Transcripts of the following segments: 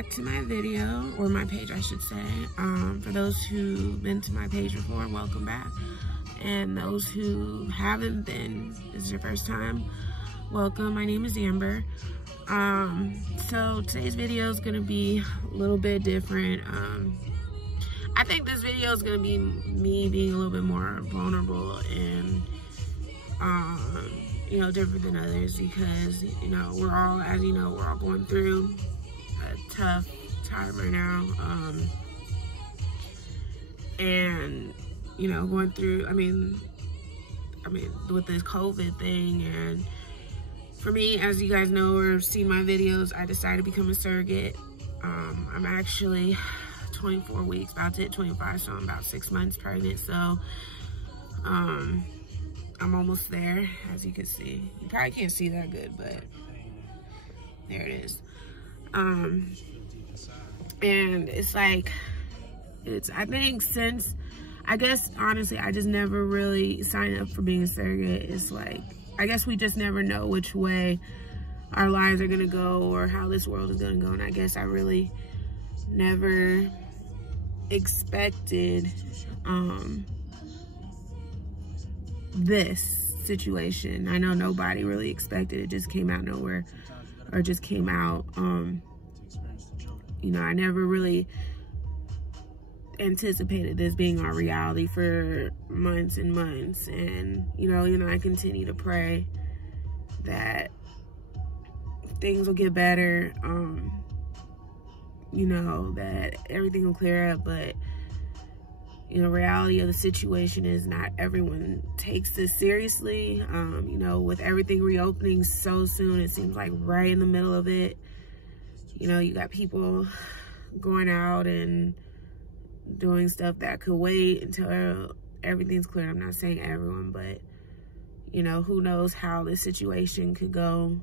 back to my video, or my page I should say. For those who've been to my page before, welcome back. And those who haven't been, this is your first time, welcome. My name is Amber. So today's video is gonna be a little bit different. I think this video is gonna be me being a little bit more vulnerable and you know, different than others, because you know, we're all, as you know, we're all going through a tough time right now, and you know, going through, I mean with this COVID thing. And for me, as you guys know or have seen my videos, I decided to become a surrogate. I'm actually 24 weeks, about to hit 25, so I'm about 6 months pregnant. So I'm almost there, as you can see. You probably can't see that good, but there it is. And it's like, I think since, I guess, honestly, I just never really signed up for being a surrogate. It's like, I guess we just never know which way our lives are gonna go or how this world is gonna go. And I guess I really never expected this situation. I know nobody really expected it. Just came out nowhere, or just came out. You know, I never really anticipated this being our reality for months and months. And you know, I continue to pray that things will get better, you know, that everything will clear up. But you know, reality of the situation is not everyone takes this seriously. You know, with everything reopening so soon, it seems like right in the middle of it, you know, you got people going out and doing stuff that could wait until everything's clear. I'm not saying everyone, but you know, who knows how this situation could go.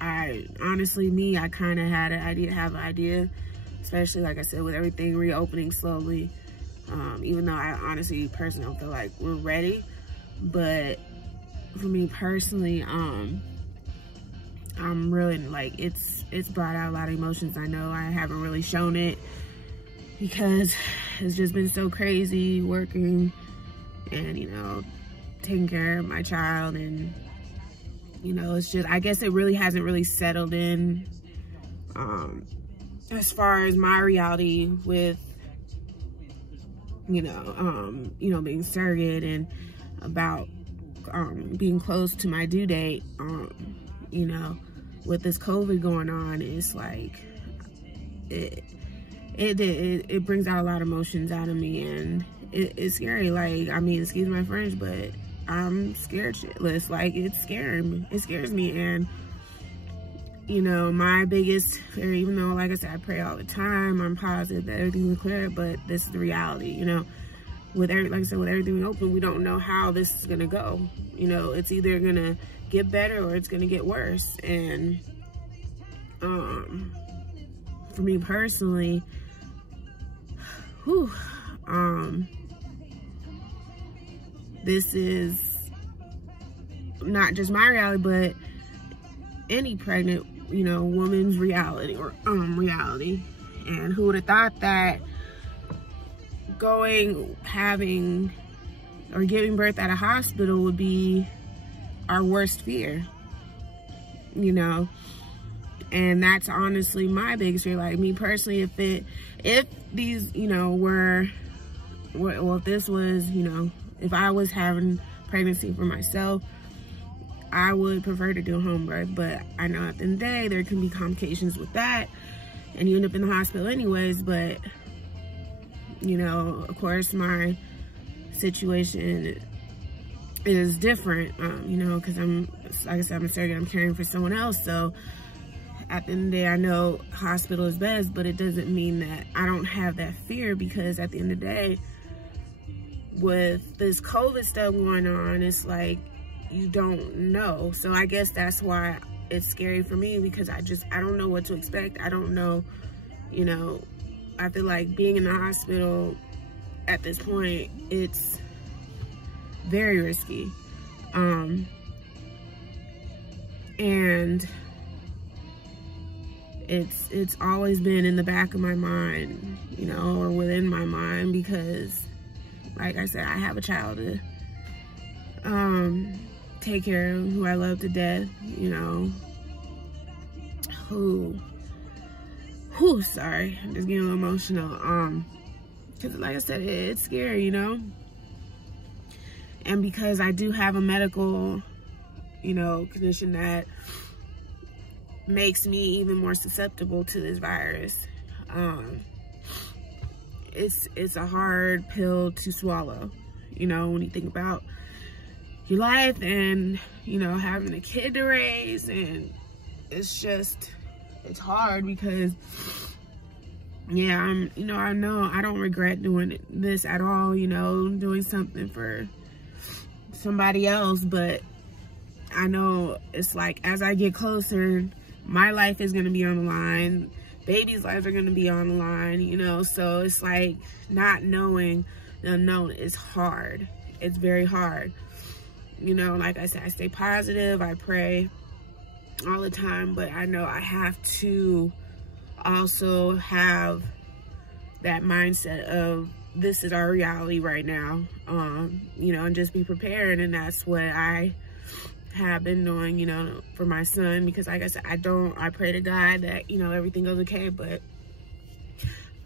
I honestly, I kind of had have an idea, especially like I said, with everything reopening slowly. Even though I honestly personally don't feel like we're ready, but for me personally, I'm really like, it's brought out a lot of emotions. I know I haven't really shown it because it's just been so crazy working and, you know, taking care of my child. And, you know, it's just, I guess it really hasn't really settled in as far as my reality with, you know, being surrogate and about being close to my due date. You know, with this COVID going on, it's like it brings out a lot of emotions out of me, and it's scary. Like, I mean, excuse my French, but I'm scared shitless. Like, it scares me. And you know, my biggest fear, even though, like I said, I pray all the time, I'm positive that everything will clear, but this is the reality. You know, with like I said, with everything open, we don't know how this is gonna go. You know, it's either gonna get better or it's gonna get worse. And for me personally, this is not just my reality, but any pregnant, you know, woman's reality, or reality. And who would have thought that having or giving birth at a hospital would be our worst fear, you know? And that's honestly my biggest fear. Like, me personally, if these, you know, if this was, you know, if I was having pregnancy for myself, I would prefer to do home birth. But I know at the end of the day, there can be complications with that, and you end up in the hospital anyways. But, you know, of course, my situation is different, you know, because like I said, I'm a surrogate, I'm caring for someone else. So at the end of the day, I know hospital is best, but it doesn't mean that I don't have that fear, because at the end of the day, with this COVID stuff going on, it's like, you don't know. So I guess that's why it's scary for me, because I don't know what to expect. I don't know, you know, I feel like being in the hospital at this point, it's very risky. And it's always been in the back of my mind, you know, or within my mind, because like I said, I have a child to take care of, who I love to death, you know, sorry, I'm just getting a little emotional, because like I said, it's scary, you know, and because I do have a medical, you know, condition that makes me even more susceptible to this virus. It's a hard pill to swallow, you know, when you think about your life and, you know, having a kid to raise, and it's hard because, yeah, you know, I know I don't regret doing this at all, you know, doing something for somebody else, but I know it's like, as I get closer, my life is going to be on the line, babies' lives are going to be on the line, you know, so it's like not knowing the unknown is hard. It's very hard. You know, like I said, I stay positive, I pray all the time, but I know I have to also have that mindset of this is our reality right now, you know, and just be prepared. And that's what I have been doing, you know, for my son, because like I said, I pray to God that, you know, everything goes okay, but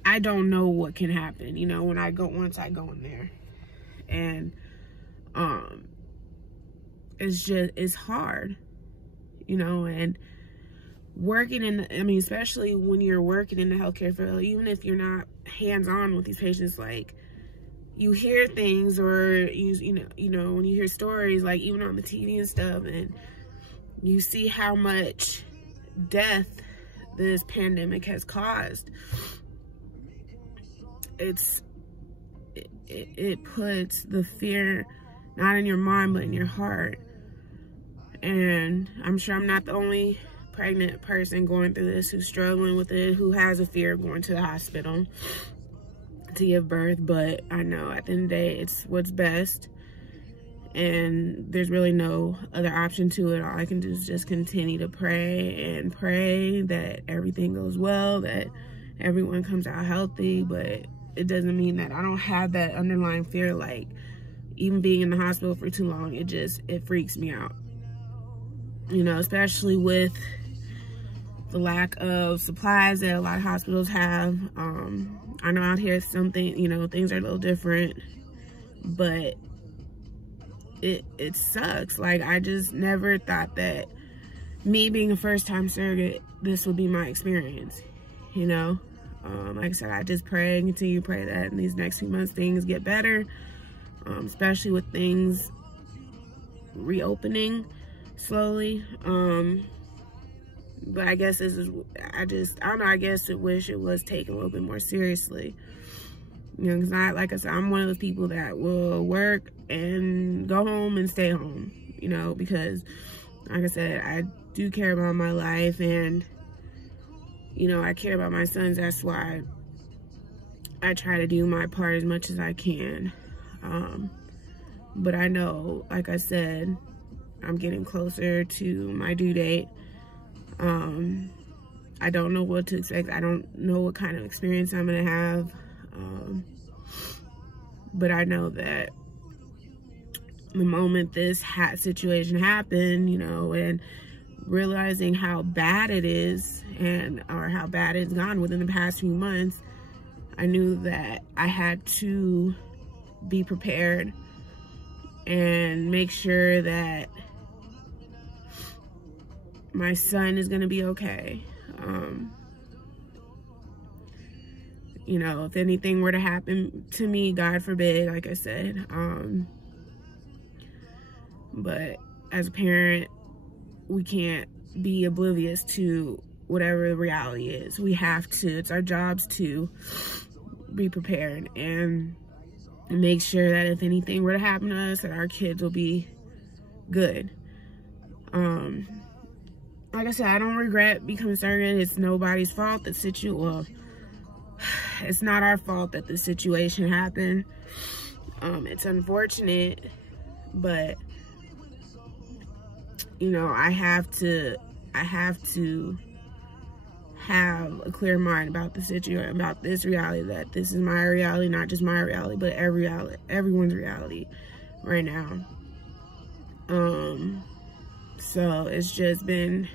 I don't know what can happen, you know, once I go in there. And it's hard, you know, and working especially when you're working in the healthcare field, even if you're not hands-on with these patients, like, you hear things, or you know, when you hear stories, like even on the TV and stuff, and you see how much death this pandemic has caused, it puts the fear not in your mind but in your heart. And I'm sure I'm not the only pregnant person going through this who's struggling with it, who has a fear of going to the hospital to give birth, but I know at the end of the day, it's what's best, and there's really no other option to it. All I can do is just continue to pray that everything goes well, that everyone comes out healthy, but it doesn't mean that I don't have that underlying fear. Like, even being in the hospital for too long, it freaks me out, you know, especially with the lack of supplies that a lot of hospitals have. I know out here something, you know, things are a little different, but it sucks. Like, I just never thought that me being a first-time surrogate, this would be my experience, you know. Like I said, I just pray and continue to pray that in these next few months things get better, especially with things reopening slowly. But I guess I don't know, I guess I wish it was taken a little bit more seriously. You know, because like I said, I'm one of those people that will work and go home and stay home, you know, because like I said, I do care about my life, and, you know, I care about my sons. That's why I try to do my part as much as I can. But I know, like I said, I'm getting closer to my due date. I don't know what to expect. I don't know what kind of experience I'm gonna have. But I know that the moment this situation happened, you know, and realizing how bad it is, or how bad it's gone within the past few months, I knew that I had to be prepared and make sure that my son is gonna be okay. You know, if anything were to happen to me, God forbid, like I said, but as a parent, we can't be oblivious to whatever the reality is. We have to, it's our jobs to be prepared and make sure that if anything were to happen to us, that our kids will be good. Like I said, I don't regret becoming a surrogate. It's nobody's fault. It's not our fault that the situation happened. It's unfortunate, but you know, I have to have a clear mind about the situation, about this reality, that this is my reality, not just my reality, but everyone's reality right now. So it's just been,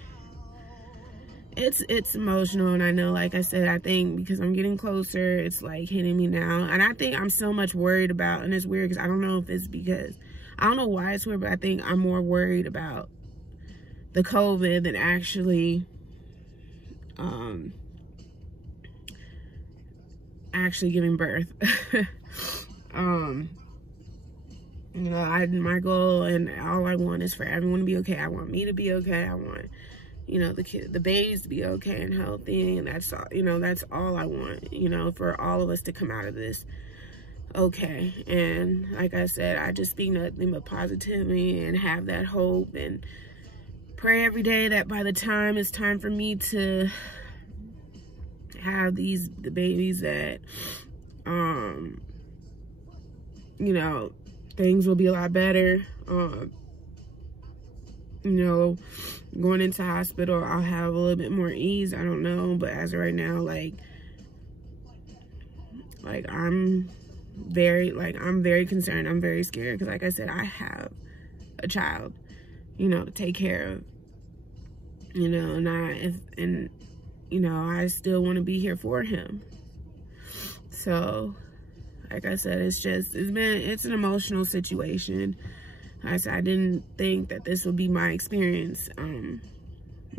it's emotional. And I know, like I said, I think because I'm getting closer, it's like hitting me now. And I think I'm so much worried about, and it's weird because I don't know if it's because, I don't know why it's weird, but I think I'm more worried about the COVID than actually giving birth. You know, my goal and all I want is for everyone to be okay. I want me to be okay. I want, you know, the babies to be okay and healthy, and that's all, you know, that's all I want, you know, for all of us to come out of this okay. And like I said, I just speak nothing but positivity and have that hope, and pray every day that by the time it's time for me to have the babies, that you know, things will be a lot better. You know, going into hospital, I'll have a little bit more ease. I don't know, but as of right now, like I'm very concerned. I'm very scared because, like I said, I have a child, you know, to take care of. You know, and you know, I still want to be here for him. So, like I said, it's an emotional situation. I didn't think that this would be my experience,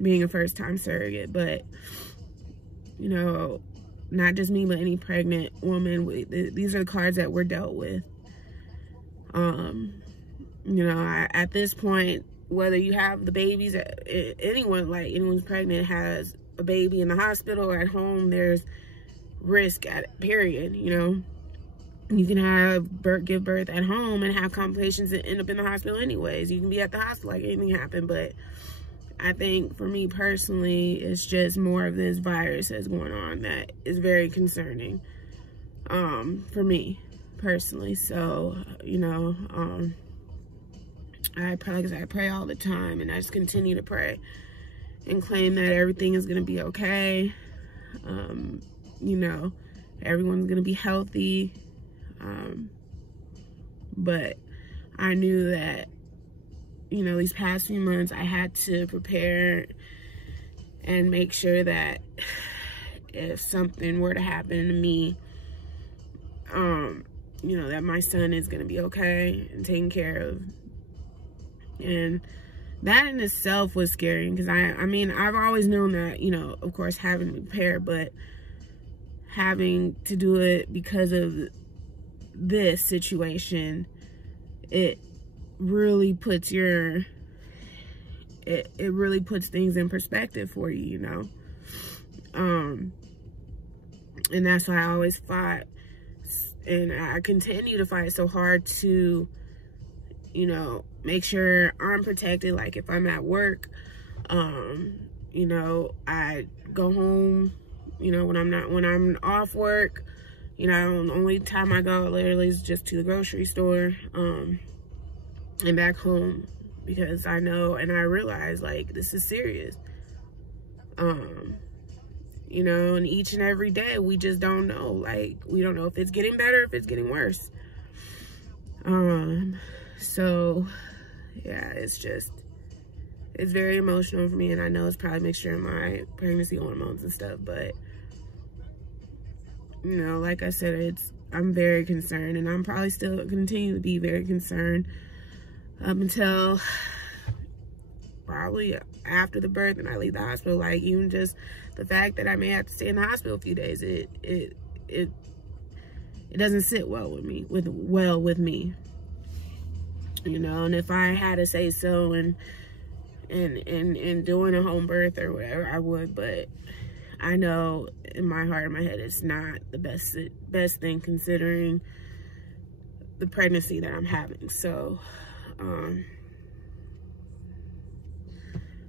being a first-time surrogate, but, you know, not just me, but any pregnant woman, these are the cards that we're dealt with. You know, at this point, whether you have the babies, anyone's pregnant, has a baby in the hospital or at home, there's risk period, you know. You can give birth at home and have complications and end up in the hospital anyways. You can be at the hospital like anything happened, but I think for me personally, it's just more of this virus that's going on that is very concerning, for me personally. So, you know, I pray all the time, and I just continue to pray and claim that everything is going to be okay. You know, everyone's going to be healthy. But I knew that, you know, these past few months I had to prepare and make sure that if something were to happen to me, you know, that my son is going to be okay and taken care of. And that in itself was scary because I mean, I've always known that, you know, of course, having to prepare, but having to do it because of this situation, it really puts it really puts things in perspective for you, you know. And that's why I always fought, and I continue to fight so hard to, you know, make sure I'm protected. Like if I'm at work, you know, I go home, you know, when I'm off work, you know, the only time I go literally is just to the grocery store, and back home, because I know and I realize, like, this is serious. You know, and each and every day we just don't know. Like, we don't know if it's getting better, if it's getting worse. So, yeah, it's very emotional for me, and I know it's probably a mixture of my pregnancy hormones and stuff, but, you know, like I said, I'm very concerned, and I'm probably still continue to be very concerned up until probably after the birth and I leave the hospital. Like, even just the fact that I may have to stay in the hospital a few days, it doesn't sit well with me, you know. And if I had to say so and doing a home birth or whatever, I would, but I know in my heart and my head it's not the best thing considering the pregnancy that I'm having. So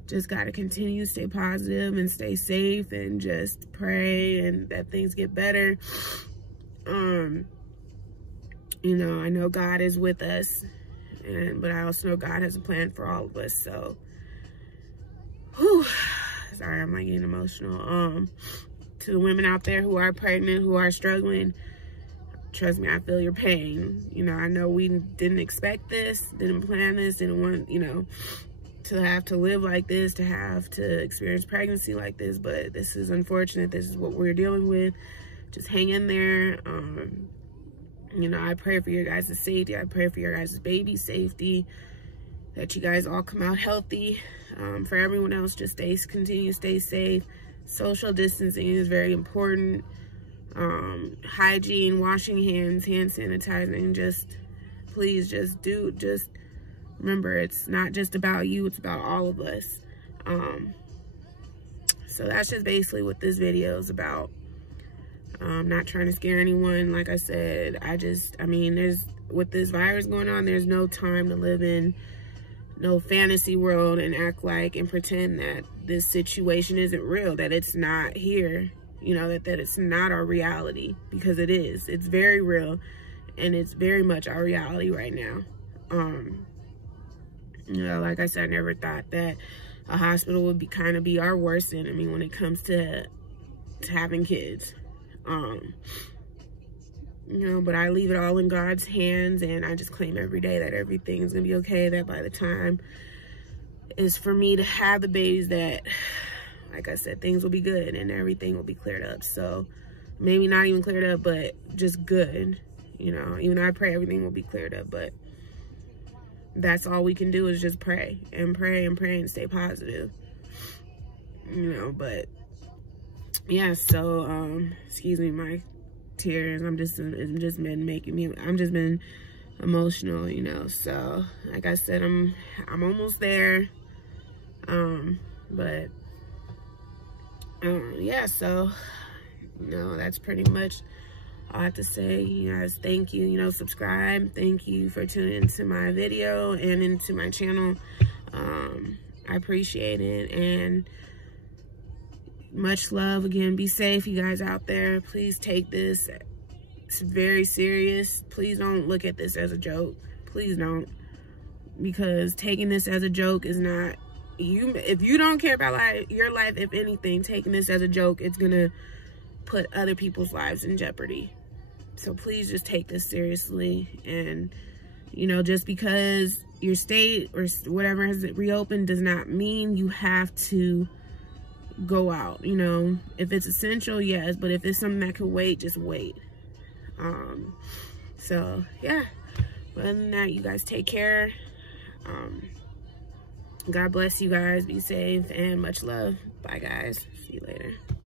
just got to continue to stay positive and stay safe and just pray and that things get better. You know, I know God is with us, but I also know God has a plan for all of us. So, whew, sorry, I'm like getting emotional. To the women out there who are pregnant, who are struggling, trust me, I feel your pain. You know, I know we didn't expect this, didn't plan this, didn't want, you know, to have to live like this, to have to experience pregnancy like this, but this is unfortunate. This is what we're dealing with. Just hang in there. You know, I pray for your guys' safety. I pray for your guys' baby safety, that you guys all come out healthy. For everyone else, just continue to stay safe. Social distancing is very important. Hygiene, washing hands, hand sanitizing, please just remember, it's not just about you, it's about all of us. So that's just basically what this video is about. Not trying to scare anyone. Like I said, I mean, with this virus going on, there's no time to live in no fantasy world and act like and pretend that this situation isn't real, that it's not here, you know, that it's not our reality, because it is. It's very real, and it's very much our reality right now. You know, like I said, I never thought that a hospital would be our worst enemy when it comes to having kids. You know, but I leave it all in God's hands, and I just claim every day that everything is gonna be okay, that by the time is for me to have the babies, that, like I said, things will be good and everything will be cleared up. So maybe not even cleared up, but just good, you know. Even though I pray everything will be cleared up, but that's all we can do is just pray and pray and pray and stay positive, you know. But yeah, so excuse me, my tears, it's just been emotional, you know. So like I said, I'm almost there. But yeah, so, you know, that's pretty much all I have to say. You guys, thank you, you know, subscribe. Thank you for tuning into my video and into my channel. I appreciate it, and much love. Again, be safe, you guys out there. Please take this, it's very serious. Please don't look at this as a joke. Please don't, because taking this as a joke is not, if you don't care about your life, if anything, taking this as a joke, it's gonna put other people's lives in jeopardy. So please just take this seriously. And, you know, just because your state or whatever has reopened does not mean you have to go out. You know, if it's essential, yes, but if it's something that could wait, just wait. So yeah, but other than that, you guys take care. God bless you guys, be safe, and much love. Bye guys, see you later.